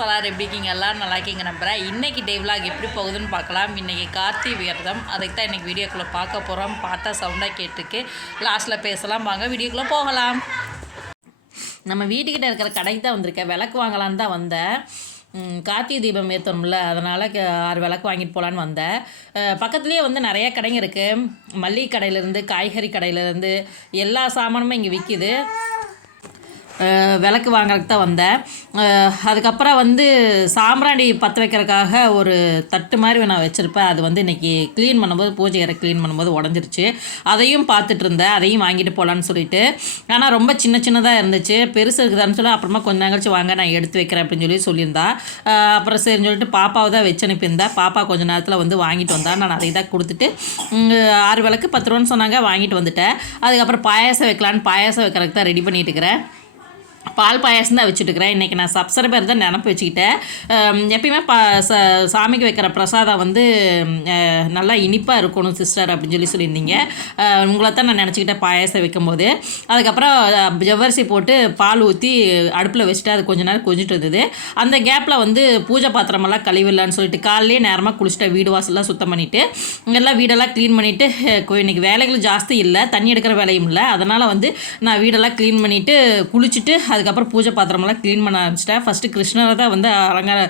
எல்லாரும் எப்படி இருக்கீங்க? எல்லாரும் நல்லா இருக்கீங்க நம்புறேன். இன்றைக்கி டே விலாக் எப்படி போகுதுன்னு பார்க்கலாம். இன்றைக்கி கார்த்திகை விரதம். அதுக்கு தான் இன்றைக்கி வீடியோக்குள்ளே பார்க்க போகிறோம் பார்த்தா சவுண்டாக கேட்டிருக்கு. லாஸ்ட்டில் பேசலாம். வாங்க வீடியோக்குள்ளே போகலாம். நம்ம வீட்டுக்கிட்ட இருக்கிற கடைக்கு தான் வந்திருக்கேன். விளக்கு வாங்கலான்னு தான் வந்தேன். கார்த்திகை தீபம் ஏற்றணும்ல அதனால் க- ஆறு விளக்கு வாங்கிட்டு போகலான்னு வந்தேன். பக்கத்துலேயே வந்து நிறைய கடைங்க இருக்குது மல்லிகை கடையிலேருந்து காய்கறி கடையிலேருந்து எல்லா சாமானுமே இங்கே விற்கிது விளக்கு வாங்குறதுக்கு தான் வந்தேன். அதுக்கப்புறம் வந்து சாம்பிராணி பற்ற வைக்கிறதுக்காக ஒரு தட்டு மாதிரி நான் வச்சுருப்பேன். அது வந்து இன்றைக்கி க்ளீன் பண்ணும்போது பூஜை அறை க்ளீன் பண்ணும்போது உடஞ்சிருச்சு. அதையும் பார்த்துட்டு இருந்தேன். அதையும் வாங்கிட்டு போகலான்னு சொல்லிட்டு. ஆனால் ரொம்ப சின்ன சின்னதாக இருந்துச்சு. பெருசு இருக்குதான்னு சொல்லி அப்புறமா கொஞ்ச நேரம் கழிச்சு வாங்க நான் எடுத்து வைக்கிறேன் அப்படின்னு சொல்லி சொல்லியிருந்தா. அப்புறம் சரின்னு சொல்லிட்டு பாப்பாவை தான் வச்சு அனுப்பியிருந்தேன். பாப்பா கொஞ்ச நேரத்தில் வந்து வாங்கிட்டு வந்தா. நான் அதை தான் கொடுத்துட்டு ஆறு விளக்கு பத்து ரூபான்னு சொன்னாங்க. வாங்கிட்டு வந்துட்டேன். அதுக்கப்புறம் பாயாசம் வைக்கலான்னு பாயாசம் வைக்கிறதுக்கு தான் ரெடி பண்ணிட்டு இருக்கிறேன். பால் பாயாசம் தான் வச்சுட்டுக்கிறேன் இன்றைக்கி நான் சப்ஸ்கிரைபர் தான் நினப்பு வச்சுக்கிட்டேன். எப்பயுமே பா ச சாமிக்கு வைக்கிற பிரசாதம் வந்து நல்லா இனிப்பாக இருக்கணும் சிஸ்டர் அப்படின்னு சொல்லி சொல்லியிருந்தீங்க. உங்களை தான் நான் நினச்சிக்கிட்டேன் பாயாசம் வைக்கும்போது. அதுக்கப்புறம் ஜவ்வரிசி போட்டு பால் ஊற்றி அடுப்பில் வச்சுட்டு அது கொஞ்ச நேரம் கொஞ்சிட்டு இருந்தது. அந்த கேப்பில் வந்து பூஜை பாத்திரமெல்லாம் கழுவிடலான்னு சொல்லிட்டு காலையிலே நேரமாக குளிச்சுட்டு வீடு வாசல்லாம் சுத்தம் பண்ணிவிட்டு எல்லாம் வீடெல்லாம் க்ளீன் பண்ணிவிட்டு இன்றைக்கி வேலைகள் ஜாஸ்தி இல்லை தண்ணி எடுக்கிற வேலையும் இல்லை. அதனால் வந்து நான் வீடெல்லாம் க்ளீன் பண்ணிவிட்டு குளிச்சுட்டு அதுக்கப்புறம் பூஜை பாத்திரமெல்லாம் க்ளீன் பண்ண ஆரம்பிச்சிட்டேன். ஃபஸ்ட்டு கிருஷ்ணரை தான் வந்து அலங்கார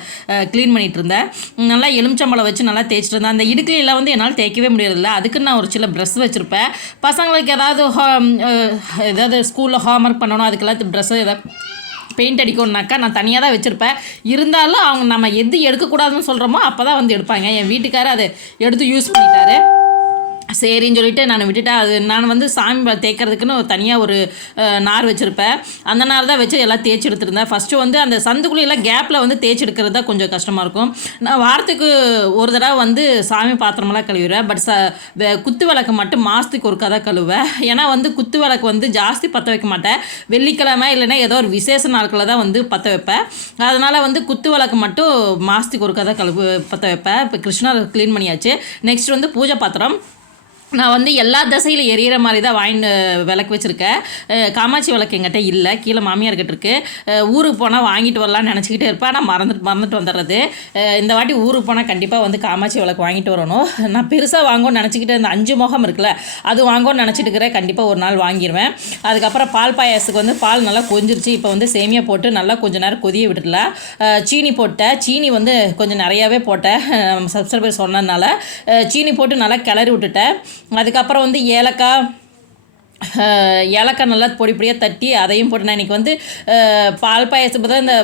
க்ளீன் பண்ணிட்டு இருந்தேன் நல்லா எலுமிச்சம்பழம் வச்சு நல்லா தேய்ச்சிட்டு இருந்தேன் அந்த இடுக்கிலாம் வந்து என்னால் தேய்க்கவே முடியறதில்ல. அதுக்கு நான் ஒரு சில ப்ரெஷ் வச்சுருப்பேன். பசங்களுக்கு ஏதாவது ஹோம் ஏதாவது ஸ்கூலில் ஹோம்ஒர்க் பண்ணணும் அதுக்கெல்லாம் ட்ரெஸ்ஸு ஏதாவது பெயிண்ட் அடிக்கணும்னாக்கா நான் தனியாக தான் வச்சுருப்பேன். இருந்தாலும் அவங்க நம்ம எது எடுக்கக்கூடாதுன்னு சொல்கிறோமோ அப்போ தான் வந்து எடுப்பாங்க. என் வீட்டுக்காரர் அதை எடுத்து யூஸ் பண்ணிட்டாரு. சரின்னு சொல்லிட்டு நான் விட்டுட்டேன். அது நான் வந்து சாமி தேய்க்கிறதுக்குன்னு தனியாக ஒரு நார் வச்சுருப்பேன். அந்த நார் தான் வச்சு எல்லாம் தேய்ச்சி எடுத்துருந்தேன். ஃபஸ்ட்டு வந்து அந்த சந்துக்குள்ளெல்லாம் கேப்பில் வந்து தேய்ச்சி எடுக்கிறது தான் கொஞ்சம் கஷ்டமாக இருக்கும். நான் வாரத்துக்கு ஒரு தடவை வந்து சாமி பாத்திரமெல்லாம் கழுவிடுவேன். பட் ச வே- குத்து விளக்கு மட்டும் மாதத்துக்கு ஒருக்கா தான் கழுவேன் ஏன்னா வந்து குத்து விளக்கு வந்து ஜாஸ்தி பற்ற வைக்க மாட்டேன். வெள்ளிக்கிழமை இல்லைன்னா ஏதோ ஒரு விசேஷ நாட்களில் தான் வந்து பற்ற வைப்பேன். அதனால் வந்து குத்து விளக்கு மட்டும் மாதத்துக்கு ஒருக்கா தான் கழுவு பற்ற வைப்பேன். இப்போ கிருஷ்ணா க்ளீன் பண்ணியாச்சு. நெக்ஸ்ட் வந்து பூஜை பாத்திரம். நான் வந்து எல்லா திசையில் எரியிற மாதிரி தான் வாங்கிட்டு விளக்கு வச்சுருக்கேன். காமாட்சி விளக்கு எங்கிட்ட இல்லை. கீழே மாமியார் இருக்கு. ஊருக்கு போனால் வாங்கிட்டு வரலாம்னு நினச்சிக்கிட்டே இருப்பேன் ஆனால் மறந்துட்டு மறந்துட்டு வந்துடுறது இந்த வாட்டி ஊருக்கு போனால் கண்டிப்பாக வந்து காமாட்சி விளக்கு வாங்கிட்டு வரணும். நான் பெருசாக வாங்கும்னு நினச்சிக்கிட்டு இந்த அஞ்சு முகம் இருக்குல்ல அது வாங்கோன்னு நினச்சிட்டு இருக்கிறேன். கண்டிப்பாக ஒரு நாள் வாங்கிடுவேன் அதுக்கப்புறம் பால் பாயாசத்துக்கு வந்து பால் நல்லா கொஞ்சிருச்சு இப்போ வந்து சேமியா போட்டு நல்லா கொஞ்ச நேரம் கொதிய விட்டுடலாம் சீனி போட்டேன். சீனி வந்து கொஞ்சம் நிறையாவே போட்டேன். சப்ஸ்கிரைபர் சொன்னதுனால சீனி போட்டு நல்லா கிளறி விட்டுட்டேன். அதுக்கப்புறம் வந்து ஏலக்காய் ஏலக்காய் நல்லா பொடி பொடியாக தட்டி அதையும் போட்டு நான் இன்றைக்கி வந்து பால் பாயசம் பார்த்தா இந்த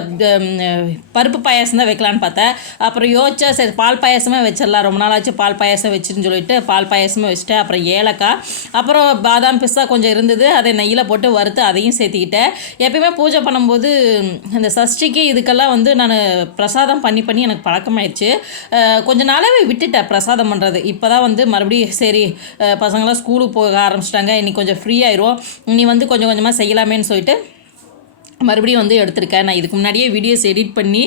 பருப்பு பாயாசம் தான் வைக்கலான்னு பார்த்தேன். அப்புறம் யோசிச்சா சரி பால் பாயாசமே வச்சிடலாம். ரொம்ப நாள் ஆச்சு பால் பாயாசம் வச்சுன்னு சொல்லிட்டு பால் பாயசமே வச்சுட்டேன். அப்புறம் ஏலக்காய் அப்புறம் பாதாம் பிஸ்தா கொஞ்சம் இருந்தது. அதை நெய்யில் போட்டு வறுத்து அதையும் சேர்த்திக்கிட்டேன். எப்பயுமே பூஜை பண்ணும்போது இந்த சஷ்டிக்கு இதுக்கெல்லாம் வந்து நான் பிரசாதம் பண்ணி பண்ணி எனக்கு பழக்கமாயிடுச்சு. கொஞ்ச நாளாகவே விட்டுட்டேன் பிரசாதம் பண்ணுறது இப்போ தான் வந்து மறுபடியும் சரி பசங்களாம் ஸ்கூலுக்கு போக ஆரம்பிச்சிட்டாங்க. இன்றைக்கி கொஞ்சம் ஃப்ரீ ஆயிரும். நீ வந்து கொஞ்சம் கொஞ்சமாக செய்யலாமேன்னு சொல்லிட்டு மறுபடியும் வந்து எடுத்திருக்கேன். நான் இதுக்கு முன்னாடியே வீடியோஸ் எடிட் பண்ணி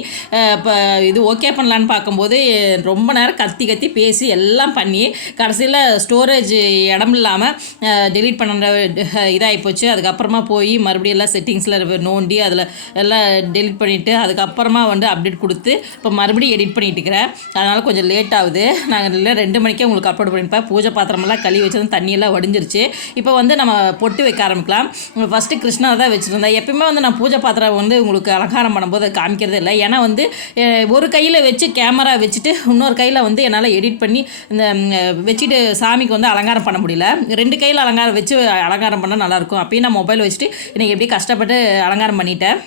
இப்போ இது ஓகே பண்ணலான்னு பார்க்கும்போது ரொம்ப நேரம் கத்தி கத்தி பேசி எல்லாம் பண்ணி கடைசியில் ஸ்டோரேஜ் இடம் இல்லாமல் டெலீட் பண்ண இதாகி போச்சு. அதுக்கப்புறமா போய் மறுபடியும் எல்லாம் செட்டிங்ஸில் நோண்டி அதில் எல்லாம் டெலீட் பண்ணிவிட்டு அதுக்கப்புறமா வந்து அப்டேட் கொடுத்து இப்போ மறுபடியும் எடிட் பண்ணிட்டு இருக்கிறேன். அதனால் கொஞ்சம் லேட் ஆகுது. நாங்கள் இல்லை ரெண்டு மணிக்கே உங்களுக்கு அப்லோட் பண்ணிப்பேன். பூஜை பாத்திரமெல்லாம் கழுவி வச்சதும் தண்ணியெல்லாம் வடிஞ்சிருச்சு. இப்போ வந்து நம்ம பொட்டு வைக்க ஆரம்பிக்கலாம். ஃபஸ்ட்டு கிருஷ்ணா தான் வச்சுருந்தேன். எப்பயுமே வந்து நான் பூஜை பாத்திரம் வந்து உங்களுக்கு அலங்காரம் பண்ணும்போது அதை காமிக்கிறது இல்லை. ஏன்னா வந்து ஒரு கையில் வச்சு கேமரா வச்சுட்டு இன்னொரு கையில் வந்து என்னால் எடிட் பண்ணி இந்த வச்சுட்டு சாமிக்கு வந்து அலங்காரம் பண்ண முடியல. ரெண்டு கையில் அலங்காரம் வச்சு அலங்காரம் பண்ணால் நல்லாயிருக்கும் அப்பயும் நான் மொபைல் வச்சுட்டு இன்றைக்கி எப்படி கஷ்டப்பட்டு அலங்காரம் பண்ணிட்டேன்.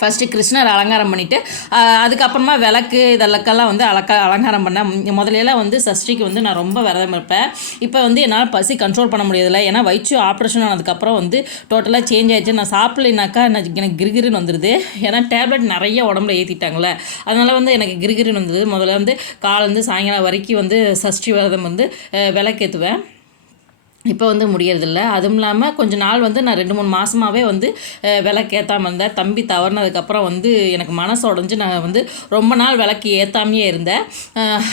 ஃபஸ்ட்டு கிருஷ்ணர் அலங்காரம் பண்ணிவிட்டு அதுக்கப்புறமா விளக்கு இதெல்லாம் வந்து அலக்க அலங்காரம் பண்ணேன் முதலையெல்லாம் வந்து சஷ்டிக்கு வந்து நான் ரொம்ப விரதம் இருப்பேன். இப்போ வந்து என்னால் பசி கண்ட்ரோல் பண்ண முடியதில்லை ஏன்னா வயிற்று ஆப்ரேஷன் ஆனதுக்கப்புறம் வந்து டோட்டலாக சேஞ்ச் ஆயிடுச்சு. நான் சாப்பிட்லினாக்கா நான் எனக்கு கிருகிருன்னு வந்துடுது ஏன்னா டேப்லெட் நிறைய உடம்புல ஏற்றிட்டாங்களே அதனால் வந்து எனக்கு கிருகிருன்னு வந்துடுது முதல்ல வந்து காலேருந்து சாயங்காலம் வரைக்கும் வந்து சஷ்டி விரதம் வந்து விளக்கேற்றுவேன் இப்போ வந்து முடியறதில்ல. அதுவும் இல்லாமல் கொஞ்ச நாள் வந்து நான் ரெண்டு மூணு மாதமாகவே வந்து விளக்கு ஏற்றாமல் இருந்தேன். தம்பி தவறினதுக்கப்புறம் வந்து எனக்கு மனசு உடஞ்சி நான் வந்து ரொம்ப நாள் விளக்கு ஏற்றாமையே இருந்தேன்.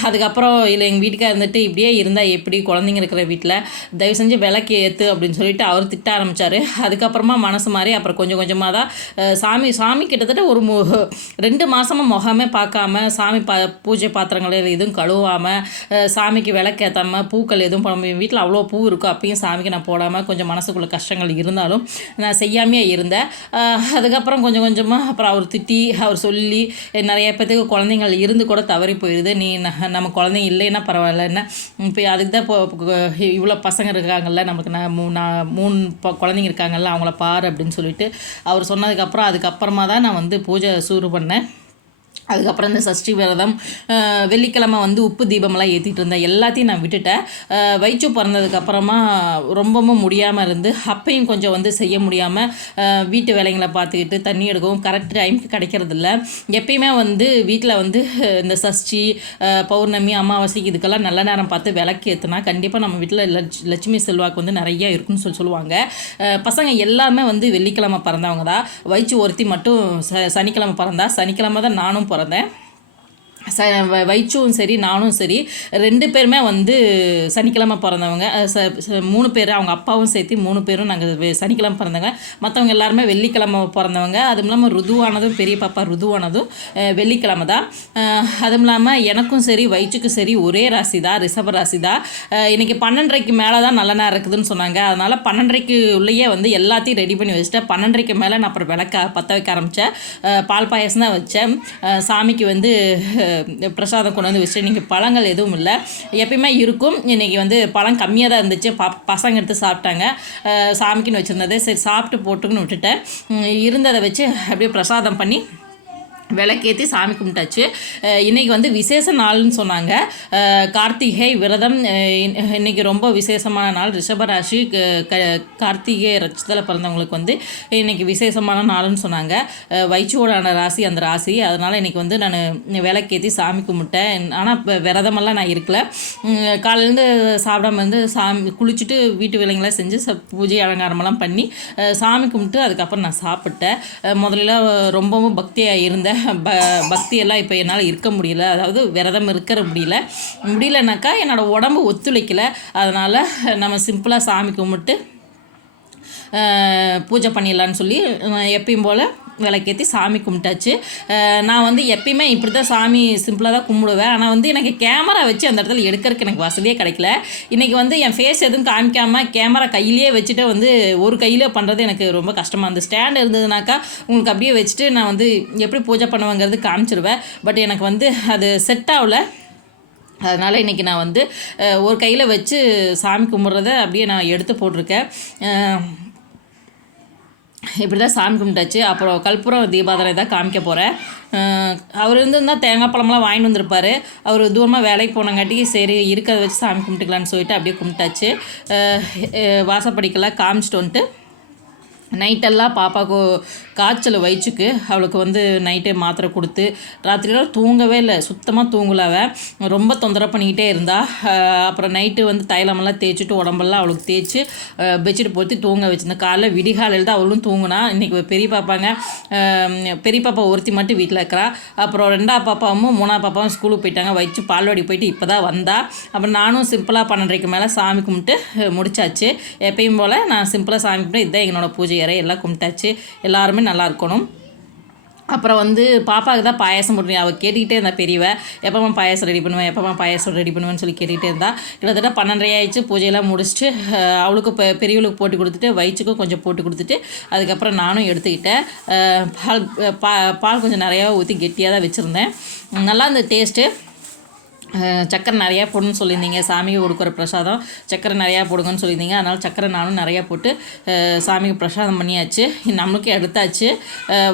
அதுக்கப்புறம் இல்லை எங்கள் வீட்டுக்காக இருந்துட்டு இப்படியே இருந்தால் எப்படி? குழந்தைங்க இருக்கிற வீட்டில் தயவு செஞ்சு விளக்கு ஏற்று அப்படின்னு சொல்லிட்டு அவர் திட்ட ஆரம்பித்தார் அதுக்கப்புறமா மனசு மாறி அப்புறம் கொஞ்சம் கொஞ்சமாக தான் சாமி சாமி கிட்டத்தட்ட ஒரு மு ரெண்டு மாதமாக முகமே பார்க்காம சாமி பா பூஜை பாத்திரங்கள் எதுவும் கழுவாமல் சாமிக்கு விளக்கேற்றாமல் பூக்கள் எதுவும் வீட்டில் அவ்வளோ பூ இருக்கும் அப்பயும் சாமிக்கு நான் போடாமல் கொஞ்சம் மனசுக்குள்ள கஷ்டங்கள் இருந்தாலும் நான் செய்யாமையே இருந்தேன். அதுக்கப்புறம் கொஞ்சம் கொஞ்சமாக அப்புறம் அவர் திட்டி அவர் சொல்லி நிறைய பேர்த்துக்கு குழந்தைங்கள் இருந்து கூட தவறி போயிடுது நீ நம்ம குழந்தைங்க இல்லைன்னா பரவாயில்ல என்ன? இப்போ அதுக்கு தான் இப்போ இவ்வளோ பசங்க இருக்காங்கல்ல நமக்கு நான் மூ நான் மூணு குழந்தைங்க இருக்காங்கல்ல அவங்கள பாரு அப்படின்னு சொல்லிட்டு அவர் சொன்னதுக்கப்புறம் அதுக்கப்புறமா தான் நான் வந்து பூஜை சூறு பண்ணேன். அதுக்கப்புறம் இந்த சஷ்டி விரதம் வெள்ளிக்கிழமை வந்து உப்பு தீபமெல்லாம் ஏற்றிட்டு இருந்தேன். எல்லாத்தையும் நான் விட்டுட்டேன். வயிற்று பிறந்ததுக்கப்புறமா ரொம்பவும் முடியாமல் இருந்து அப்பையும் கொஞ்சம் வந்து செய்ய முடியாமல் வீட்டு வேலைங்களை பார்த்துக்கிட்டு தண்ணி எடுக்கவும் கரெக்ட் டைமுக்கு கிடைக்கிறதில்ல. எப்பயுமே வந்து வீட்டில் வந்து இந்த சஷ்டி பௌர்ணமி அமாவாசைக்கு இதுக்கெல்லாம் நல்ல நேரம் பார்த்து விளக்கு ஏற்றுனா கண்டிப்பாக நம்ம வீட்டில் லட்ச் லட்சுமி செல்வாக்கு வந்து நிறைய இருக்குன்னு சொல்லி சொல்லுவாங்க. பசங்க எல்லாமே வந்து வெள்ளிக்கிழமை பிறந்தவங்க தான். வயிற்று ஒருத்தி மட்டும் ச சனிக்கிழமை பிறந்தா சனிக்கிழமை தான் நானும் പറഞ്ഞേ. ச வ- வைச்சும் சரி நானும் சரி ரெண்டு பேருமே வந்து சனிக்கிழமை பிறந்தவங்க. ச மூணு பேர் அவங்க அப்பாவும் சேர்த்து மூணு பேரும் நாங்கள் சனிக்கிழமை பிறந்தவங்க. மற்றவங்க எல்லாருமே வெள்ளிக்கிழமை பிறந்தவங்க. அதுவும் இல்லாமல் ருதுவானதும் பெரிய பாப்பா ருதுவானதும் வெள்ளிக்கிழமை தான். அதுவும் இல்லாமல் எனக்கும் சரி வயிற்றுக்கும் சரி ஒரே ராசி தான் ரிஷப ராசி தான். இன்றைக்கி பன்னெண்டரைக்கு மேலே தான் நல்ல நேரம் இருக்குதுன்னு சொன்னாங்க. அதனால் பன்னெண்டரைக்கு உள்ளேயே வந்து எல்லாத்தையும் ரெடி பண்ணி வச்சுட்டேன். பன்னெண்டரைக்கு மேலே நான் அப்புறம் விளக்க பற்ற வைக்க ஆரம்பித்தேன் பால் பாயசம் தான் வச்சேன். சாமிக்கு வந்து பிரசாதம் கொண்டு வந்து வச்சுட்டு நீங்கள் பழங்கள் எதுவும் இல்லை. எப்பயுமே இருக்கும். இன்றைக்கி வந்து பழம் கம்மியாக தான் இருந்துச்சு. ப பசங்க எடுத்து சாப்பிட்டாங்க. சாமிக்குன்னு வச்சுருந்தது. சரி சாப்பிட்டு போட்டுக்குன்னு விட்டுட்டேன். இருந்ததை வச்சு அப்படியே பிரசாதம் பண்ணி விளக்கேற்றி சாமி கும்பிட்டாச்சு. இன்றைக்கி வந்து விசேஷ நாள்னு சொன்னாங்க. கார்த்திகை விரதம் இன்றைக்கி இன்னைக்கு ரொம்ப விசேஷமான நாள். ரிஷபராசி க- க- கார்த்திகை ரட்சத்தில் பிறந்தவங்களுக்கு வந்து இன்றைக்கி விசேஷமான நாள்னு சொன்னாங்க. அஹ் வைச்சுவோடான ராசி அந்த ராசி. அதனால் இன்னைக்கு வந்து நான் விளக்கேற்றி சாமி கும்பிட்டேன். ஆனால் இப்போ விரதமெல்லாம் நான் இருக்கல. காலையிலேருந்து சாப்பிடாம இருந்து சாமி குளிச்சுட்டு வீட்டு வேலைங்களாம் செஞ்சு ச பூஜை அலங்காரமெல்லாம் பண்ணி சாமி கும்பிட்டு அதுக்கப்புறம் நான் சாப்பிட்டேன். முதல்ல ரொம்பவும் பக்தியாக இருந்தேன். ப பக்தியெல்லாம் இப்போ என்னால் இருக்க முடியல. அதாவது விரதம் இருக்கிற முடியல. முடியலனாக்கா என்னோடய உடம்பு ஒத்துழைக்கலை. அதனால் நம்ம சிம்பிளாக சாமி கும்பிட்டு பூஜை பண்ணிடலான்னு சொல்லி எப்பயும் போல் விளக்கேற்றி சாமி கும்பிட்டாச்சு. நான் வந்து எப்பயுமே இப்படி தான் சாமி சிம்பிளாக தான் கும்பிடுவேன். ஆனால் வந்து எனக்கு கேமரா வச்சு அந்த இடத்துல எடுக்கிறதுக்கு எனக்கு வசதியே கிடைக்கல. இன்றைக்கி வந்து என் ஃபேஸ் எதுவும் காமிக்காமல் கேமரா கையிலேயே வச்சுட்டு வந்து ஒரு கையிலே பண்ணுறது எனக்கு ரொம்ப கஷ்டமாக இருந்தது. ஸ்டாண்ட் இருந்ததுனாக்கா உங்களுக்கு அப்படியே வச்சுட்டு நான் வந்து எப்படி பூஜை பண்ணுவேங்கிறது காமிச்சிருவேன். பட் எனக்கு வந்து அது செட் ஆகல. அதனால் இன்றைக்கி நான் வந்து ஒரு கையில் வச்சு சாமி கும்பிட்றத அப்படியே நான் எடுத்து போட்டிருக்கேன். இப்படி தான் சாமி கும்பிட்டாச்சு. அப்புறம் கற்பூரம் தீபாதனை தான் காமிக்க போகிறேன் அவர் இருந்திருந்தால் தேங்காய் பழம்லாம் வாங்கிட்டு வந்திருப்பாரு. அவர் தூரமாக வேலைக்கு போனங்காட்டி சரி இருக்கிறத வச்சு சாமி கும்பிட்டுக்கலான்னு சொல்லிட்டு அப்படியே கும்பிட்டாச்சு. வாசப்படிக்கெல்லாம் காமிச்சிட்டு வந்துட்டு நைட்டெல்லாம் பாப்பாவுக்கு காய்ச்சல் வயிற்றுக்கு அவளுக்கு வந்து நைட்டே மாத்திரை கொடுத்து ராத்திரியெல்லாம் தூங்கவே இல்லை. சுத்தமாக தூங்கலாவ ரொம்ப தொந்தரவு பண்ணிக்கிட்டே இருந்தா. அப்புறம் நைட்டு வந்து தைலமெல்லாம் தேய்ச்சிட்டு உடம்பெல்லாம் அவளுக்கு தேய்ச்சி பெட்ஷீட் போட்டு தூங்க வச்சிருந்தேன். காலைல விடிகாலையில் தான் அவளும் தூங்குனா. இன்றைக்கி பெரிய பாப்பாங்க. பெரிய பாப்பா ஒருத்தி மட்டும் வீட்டில் இருக்கிறா. அப்புறம் ரெண்டாவது பாப்பாவும் மூணாவது பாப்பாவும் ஸ்கூலுக்கு போயிட்டாங்க. வச்சு பால்வாடி போயிட்டு இப்போ தான் வந்தா. அப்புறம் நானும் சிம்பிளாக பன்னெண்டரைக்கு மேலே சாமி கும்பிட்டு முடிச்சாச்சு. எப்பயும் போல் நான் சிம்பிளாக சாமி கும்பிட்டு இதுதான் என்னோடய பூஜை அறை. எல்லாம் கும்பிட்டாச்சு. எல்லாருமே நல்லா இருக்கணும் அப்புறம் வந்து பாப்பாவுக்கு தான் பாயாசம் போட்டு அவள் கேட்டுக்கிட்டே இருந்தா பெரியவ எப்போம்மா பாயசம் ரெடி பண்ணுவேன் எப்போம்மா பாயாசம் ரெடி பண்ணுவேன்னு சொல்லி கேட்டுக்கிட்டே இருந்தா. கிட்டத்தட்ட பன்னெண்டரை ஆயிடுச்சு. பூஜையெல்லாம் முடிச்சுட்டு அவளுக்கு இப்போ பெரியவளுக்கு போட்டு கொடுத்துட்டு வயிற்றுக்கும் கொஞ்சம் போட்டு கொடுத்துட்டு அதுக்கப்புறம் நானும் எடுத்துக்கிட்டேன். பால் பா பால் கொஞ்சம் நிறையா ஊற்றி கெட்டியாக தான் வச்சுருந்தேன் நல்லா இருந்த டேஸ்ட்டு. சக்கரை நிறையா போடணும்னு சொல்லியிருந்தீங்க. சாமிக்கு கொடுக்குற பிரசாதம் சக்கரை நிறையா போடுங்கன்னு சொல்லியிருந்தீங்க. அதனால் சக்கரை நானும் நிறையா போட்டு சாமிக்கு பிரசாதம் பண்ணியாச்சு. நம்மளுக்கு எடுத்தாச்சு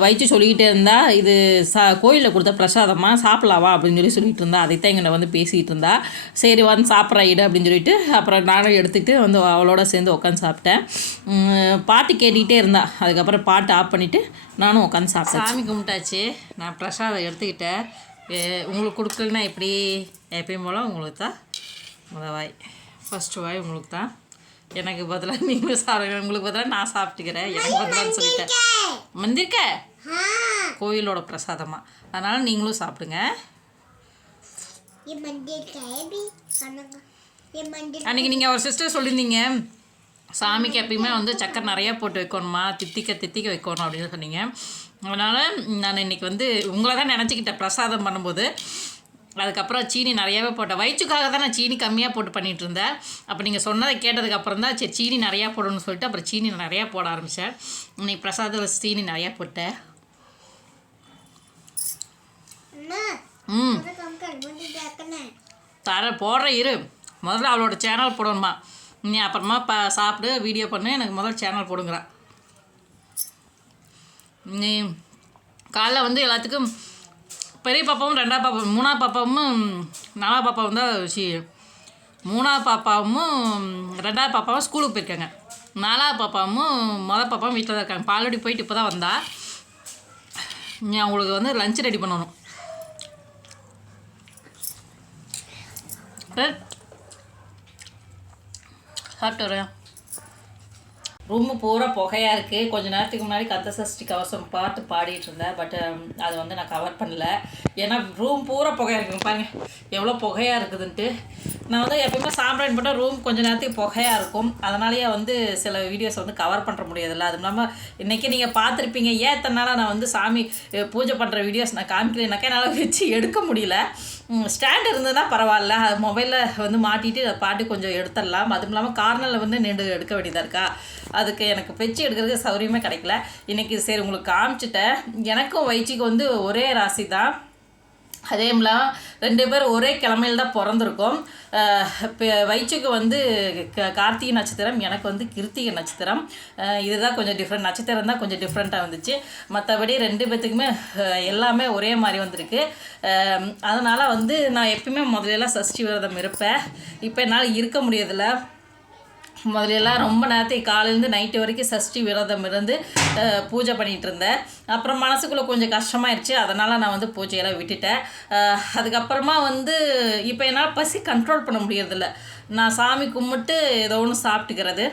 வயிற்று சொல்லிக்கிட்டே இருந்தால் இது சா கோயிலில் கொடுத்த பிரசாதமாக சாப்பிடலாவா அப்படின்னு சொல்லி சொல்லிட்டு இருந்தா. அதைத்தான் எங்கிட்ட வந்து பேசிகிட்டு இருந்தா. சரி வந்து சாப்பிட்ற இடு அப்படின்னு சொல்லிட்டு அப்புறம் நானும் எடுத்துகிட்டு வந்து அவளோட சேர்ந்து உட்காந்து சாப்பிட்டேன். பாட்டு கேட்டுக்கிட்டே இருந்தா. அதுக்கப்புறம் பாட்டு ஆஃப் பண்ணிவிட்டு நானும் உட்காந்து சாப்பிட்டேன் சாமி கும்பிட்டாச்சு. நான் பிரசாதம் எடுத்துக்கிட்டேன். உங்களுக்கு கொடுக்கலனா எப்படி? எப்பயும் போல் உங்களுக்கு தான் முதல் வாய். ஃபஸ்ட்டு வாய் உங்களுக்கு தான். எனக்கு பதிலாக நீங்களும் சாப்பிடுங்க. உங்களுக்கு பதிலாக நான் சாப்பிட்டுக்கிறேன். எனக்கு பதிலாக சொல்லிட்டேன். வந்திருக்க கோயிலோட பிரசாதமாக அதனால் நீங்களும் சாப்பிடுங்க. அன்றைக்கி நீங்கள் ஒரு சிஸ்டர் சொல்லியிருந்தீங்க. சாமிக்கு எப்பயுமே வந்து சக்கரை நிறையா போட்டு வைக்கணுமா? தித்திக்க தித்திக்க வைக்கணும் அப்படின்னு சொன்னீங்க. அதனால் நான் இன்றைக்கி வந்து உங்களை தான் நினச்சிக்கிட்டேன் பிரசாதம் பண்ணும்போது. அதுக்கப்புறம் சீனி நிறையாவே போட்டேன். வயிற்றுக்காக தான் நான் சீனி கம்மியாக போட்டு பண்ணிகிட்டு இருந்தேன். அப்போ நீங்கள் சொன்னதை கேட்டதுக்கப்புறம் தான் சரி சீனி நிறையா போடணும்னு சொல்லிட்டு அப்புறம் சீனி நிறையா போட ஆரம்பித்தேன் இன்றைக்கி பிரசாதத்தில் சீனி நிறையா போட்டேன் ம். தர போடுற இரு. முதல்ல அவளோட சேனல் போடணுமா? நீ அப்புறமா ப சாப்பிடு வீடியோ பண்ணு. எனக்கு முதல் சேனல் போடுங்கிறேன் நீ காலைல வந்து எல்லாத்துக்கும் பெரிய பாப்பாவும் ரெண்டாவது பாப்பா மூணாவது பாப்பாவும் நாலாவது பாப்பாவும் தான் சி மூணாவது பாப்பாவும் ரெண்டாவது பாப்பாவும் ஸ்கூலுக்கு போயிருக்காங்க. நாலாவது பாப்பாவும் மொதல் பாப்பாவும் வீட்டில் தான் இருக்காங்க. பாலடி போயிட்டு இப்போ தான் வந்தா. நீ அவங்களுக்கு வந்து லஞ்ச் ரெடி பண்ணணும். சாப்பிட்டு வரேன். ரூமு பூரா புகையாக இருக்குது கொஞ்ச நேரத்துக்கு முன்னாடி கந்த சஷ்டி கவசம் பாட்டு பாடிட்டு இருந்தேன். பட் um, அது வந்து நான் கவர் பண்ணல. ஏன்னா ரூம் பூரா புகையாக இருக்குங்க பாருங்க. எவ்வளோ புகையாக இருக்குதுன்ட்டு. நான் வந்து எப்பயுமே சாம்பிராணி போட்டால் ரூம் கொஞ்ச நேரத்துக்கு புகையாக இருக்கும். அதனாலேயே வந்து சில வீடியோஸ் வந்து கவர் பண்ணுற முடியாதுல்ல. அது இல்லாமல் இன்றைக்கி நீங்கள் பார்த்துருப்பீங்க. ஏன் நாளாக நான் வந்து சாமி பூஜை பண்ணுற வீடியோஸ் நான் காமிக்கலைனாக்கா என்னால் வச்சு எடுக்க முடியல. ஸ்டாண்ட் இருந்ததுன்னா பரவாயில்ல. அது மொபைலில் வந்து மாட்டிட்டு பாட்டு கொஞ்சம் எடுத்துடலாம். அதுவும் இல்லாமல் கார்னரில் வந்து நின்று எடுக்க வேண்டியதாக இருக்கா? அதுக்கு எனக்கு பெச்சு எடுக்கிறதுக்கு சௌரியமே கிடைக்கல. இன்றைக்கி சரி உங்களுக்கு காமிச்சிட்டேன். எனக்கும் வயிற்றுக்கு வந்து ஒரே ராசி தான் அதே ரெண்டு பேர் ஒரே கிழமையில் தான் பிறந்திருக்கோம். இப்போ வயிற்றுக்கு வந்து க கார்த்திகை நட்சத்திரம் எனக்கு வந்து கிருத்திகை நட்சத்திரம். இதுதான் கொஞ்சம் டிஃப்ரெண்ட் நட்சத்திரம் தான் கொஞ்சம் டிஃப்ரெண்ட்டாக வந்துச்சு. மற்றபடி ரெண்டு பேர்த்துக்குமே எல்லாமே ஒரே மாதிரி வந்திருக்கு. அதனால் வந்து நான் எப்பயுமே முதலெல்லாம் சஷ்டி விரதம் இருப்பேன். இப்போ என்னால் இருக்க முடியறதில்ல. முதலெல்லாம் ரொம்ப நேரத்துக்கு காலையிலேருந்து நைட்டு வரைக்கும் சஷ்டி விரதம் இருந்து பூஜை பண்ணிகிட்டு இருந்தேன் அப்புறம் மனசுக்குள்ளே கொஞ்சம் கஷ்டமாயிருச்சு. அதனால் நான் வந்து பூஜையெல்லாம் விட்டுட்டேன். அதுக்கப்புறமா வந்து இப்போ என்னால் பசி கண்ட்ரோல் பண்ண முடியறதில்ல. நான் சாமி கும்பிட்டு ஏதோ ஒன்று சாப்பிட்டுக்கிறது.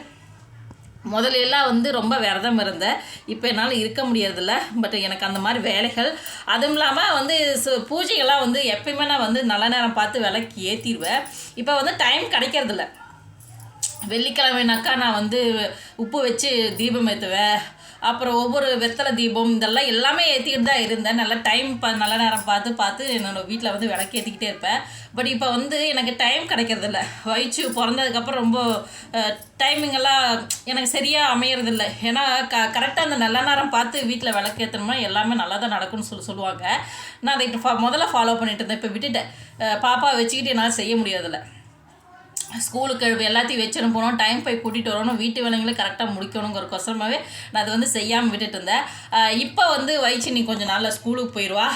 முதலெல்லாம் வந்து ரொம்ப விரதம் இருந்தேன். இப்போ என்னால் இருக்க முடியறதில்ல. பட் எனக்கு அந்த மாதிரி வேலைகள். அதுவும் இல்லாமல் வந்து சு- பூஜைகள்லாம் வந்து எப்பயுமே நான் வந்து நல்ல நேரம் பார்த்து விலைக்கு ஏற்றிடுவேன் இப்போ வந்து டைம் கிடைக்கிறதில்ல. வெள்ளிக்கிழமைனாக்கா நான் வந்து உப்பு வச்சு தீபம் ஏற்றுவேன் அப்புறம் ஒவ்வொரு வெத்தலை தீபம் இதெல்லாம் எல்லாமே ஏற்றிக்கிட்டு தான் இருந்தேன். நல்லா டைம் ப நல்ல நேரம் பார்த்து பார்த்து என்னோடய வீட்டில் வந்து விளக்கு ஏற்றிக்கிட்டே இருப்பேன். பட் இப்போ வந்து எனக்கு டைம் கிடைக்கிறதில்ல. வயிற்று பிறந்ததுக்கப்புறம் ரொம்ப டைமிங்கெல்லாம் எனக்கு சரியாக அமையறதில்ல. ஏன்னா க கரெக்டாக அந்த நல்ல நேரம் பார்த்து வீட்டில் விளக்கு ஏற்றணும்னா எல்லாமே நல்லா தான் நடக்கும்னு சொல்லி சொல்லுவாங்க. நான் அதை ஃபா- முதல்ல ஃபாலோ பண்ணிட்டு இருந்தேன். இப்போ விட்டுட்டேன். பாப்பா வச்சுக்கிட்டு என்னால் செய்ய முடியாதுல்ல ஸ்கூலுக்கு எல்லாத்தையும் வச்சுன்னு போகணும் டைம் போய் கூட்டிகிட்டு வரணும் வீட்டு வேலைங்களை கரெக்டாக முடிக்கணுங்கிற கொசரமாகவே நான் அதை வந்து செய்யாமல் விட்டுட்டு இருந்தேன். இப்போ வந்து வயிற்று நீ கொஞ்சம் நாளில் ஸ்கூலுக்கு போயிடுவா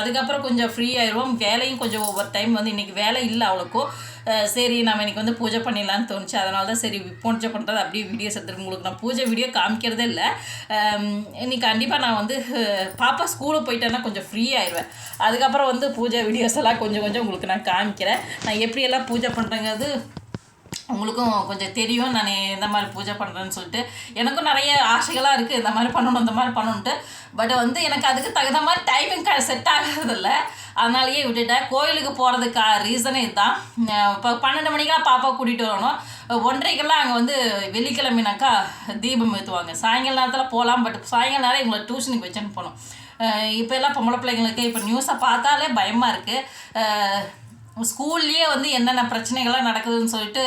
அதுக்கப்புறம் கொஞ்சம் ஃப்ரீ ஆயிடுவோம் வேலையும் கொஞ்சம் ஒவ்வொரு டைம் வந்து இன்றைக்கி வேலை இல்லை அவளுக்கும் சரி நம்ம இன்னைக்கு வந்து பூஜை பண்ணிடலான்னு தோணுச்சு. அதனால தான் சரி பூஜை பண்ணுறது அப்படியே வீடியோஸ் எடுத்துட்டு உங்களுக்கு நான் பூஜை வீடியோ காமிக்கிறதே இல்லை. இன்னைக்கு கண்டிப்பாக நான் வந்து பாப்பா ஸ்கூலுக்கு போயிட்டேன்னா கொஞ்சம் ஃப்ரீ ஆயிடுவேன் அதுக்கப்புறம் வந்து பூஜை வீடியோஸ் எல்லாம் கொஞ்சம் கொஞ்சம் உங்களுக்கு நான் காமிக்கிறேன். நான் எப்படியெல்லாம் பூஜை பண்ணுறேங்கிறது உங்களுக்கும் கொஞ்சம் தெரியும் நான் எந்த மாதிரி பூஜை பண்ணுறேன்னு சொல்லிட்டு எனக்கும் நிறைய ஆசைகளாக இருக்குது இந்த மாதிரி பண்ணணும் இந்த மாதிரி பண்ணணுன்ட்டு பட் வந்து எனக்கு அதுக்கு தகுந்த மாதிரி டைமிங் க செட் ஆகிறதில்ல. அதனாலயே விட்டுட்டேன் கோயிலுக்கு போகிறதுக்கு ரீசனே இதுதான். இப்போ பன்னெண்டு மணிக்கெல்லாம் பாப்பா கூட்டிகிட்டு வரணும். ஒன்றரைக்கெல்லாம் அங்கே வந்து வெள்ளிக்கிழமைனாக்கா தீபம் ஏற்றுவாங்க சாயங்கால நேரத்தில் போகலாம் பட் சாயங்கால நேரம் இவங்களை டியூஷனுக்கு வச்சுன்னு போகணும். இப்போ எல்லாம் பொம்பளை பிள்ளைங்களுக்கு இப்போ நியூஸை பார்த்தாலே பயமாக இருக்குது ஸ்கூல்லேயே வந்து என்னென்ன பிரச்சனைகள்லாம் நடக்குதுன்னு சொல்லிட்டு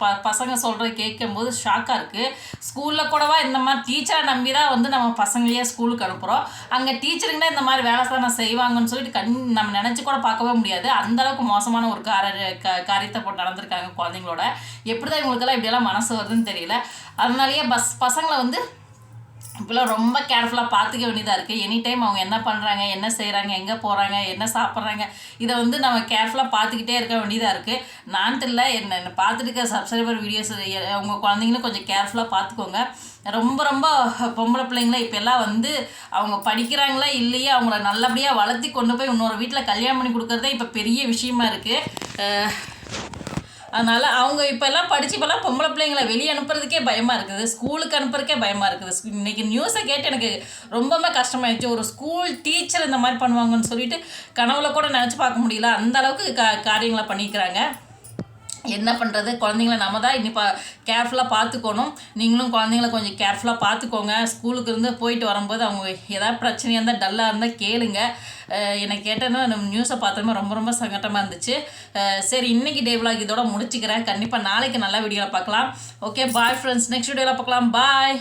ப பசங்க சொல்கிறத கேட்கும்போது ஷாக்காக இருக்குது ஸ்கூலில் கூடவா இந்த மாதிரி டீச்சரை நம்பி தான் வந்து நம்ம பசங்களையே ஸ்கூலுக்கு அனுப்புகிறோம் அங்கே டீச்சருங்கன்னா இந்த மாதிரி வேலை தானே செய்வாங்கன்னு சொல்லிட்டு கண் நம்ம நினச்சி கூட பார்க்கவே முடியாது. அந்தளவுக்கு மோசமான ஒரு கார க காரியத்தை போட்டு நடந்திருக்காங்க குழந்தைங்களோட. எப்படி தான் இவங்களுக்கெல்லாம் இப்படியெல்லாம் மனசு வருதுன்னு தெரியல. அதனாலேயே பஸ் பசங்களை வந்து இப்போலாம் ரொம்ப கேர்ஃபுல்லாக பார்த்துக்க வேண்டியதாக இருக்குது எனி டைம் அவங்க என்ன பண்ணுறாங்க என்ன செய்கிறாங்க எங்கே போகிறாங்க என்ன சாப்பிட்றாங்க இதை வந்து நம்ம கேர்ஃபுல்லாக பார்த்துக்கிட்டே இருக்க வேண்டியதாக இருக்குது நான் இல்லை என்ன என்னை பார்த்துட்டு இருக்க சப்ஸ்கிரைபர் வீடியோஸ் உங்கள் குழந்தைங்களும் கொஞ்சம் கேர்ஃபுல்லாக பார்த்துக்கோங்க. ரொம்ப ரொம்ப பொம்பளை பிள்ளைங்கள இப்போ எல்லாம் வந்து அவங்க படிக்கிறாங்களா இல்லையா அவங்கள நல்லபடியாக வளர்த்தி கொண்டு போய் இன்னொரு வீட்டில் கல்யாணம் பண்ணி கொடுக்குறதே இப்போ பெரிய விஷயமா இருக்குது அதனால் அவங்க இப்போல்லாம் படித்து இப்போல்லாம் பொம்பளை பிள்ளைங்களை வெளியே அனுப்புறதுக்கே பயமாக இருக்குது. ஸ்கூலுக்கு அனுப்புறதுக்கே பயமாக இருக்குது. இன்றைக்கி இன்னைக்கு நியூஸை கேட்டு எனக்கு ரொம்பவே கஷ்டமாயிடுச்சு. ஒரு ஸ்கூல் டீச்சர் இந்த மாதிரி பண்ணுவாங்கன்னு சொல்லிட்டு கனவுல கூட நினச்சி பார்க்க முடியல. அந்த அளவுக்கு கா காரியங்களை பண்ணிக்கிறாங்க. என்ன பண்ணுறது குழந்தைங்கள நம்ம தான் இனி பா கேர்ஃபுல்லாக பார்த்துக்கணும். நீங்களும் குழந்தைங்கள கொஞ்சம் கேர்ஃபுல்லாக பார்த்துக்கோங்க. ஸ்கூலுக்கு இருந்து போயிட்டு வரும்போது அவங்க ஏதாவது பிரச்சனையாக இருந்தால் டல்லாக இருந்தால் கேளுங்க. என்னை கேட்டேன்னா நம்ம நியூஸை பார்த்தோமே ரொம்ப ரொம்ப சங்கட்டமாக இருந்துச்சு. சரி இன்னைக்கு டே vlog இதோட முடிச்சுக்கிறேன். கண்டிப்பாக நாளைக்கு நல்ல வீடியோவில் பார்க்கலாம். ஓகே பாய் ஃப்ரெண்ட்ஸ் நெக்ஸ்ட் வீடியோவில் பார்க்கலாம். பாய்